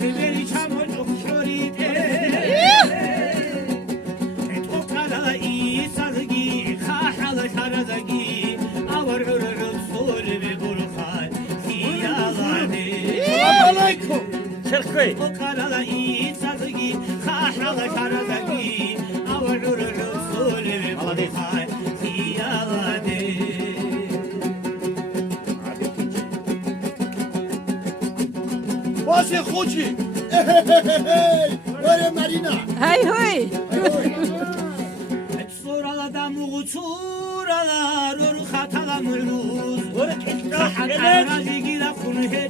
تبری چمون اخشوریده تو کلایی سازگی خاحل شرزگی آور رسول ببرخان سیاغانی Selamun aleyküm. Çırkıy. تو کلایی سازگی خاحل شرزگی آور رسول ببرخان سیاغانی Vase Hoci. Öyle Marina. Hey huy. صورة مغصورة روح خطا ملوز Böyle tekrar. حتى راجي كده خونه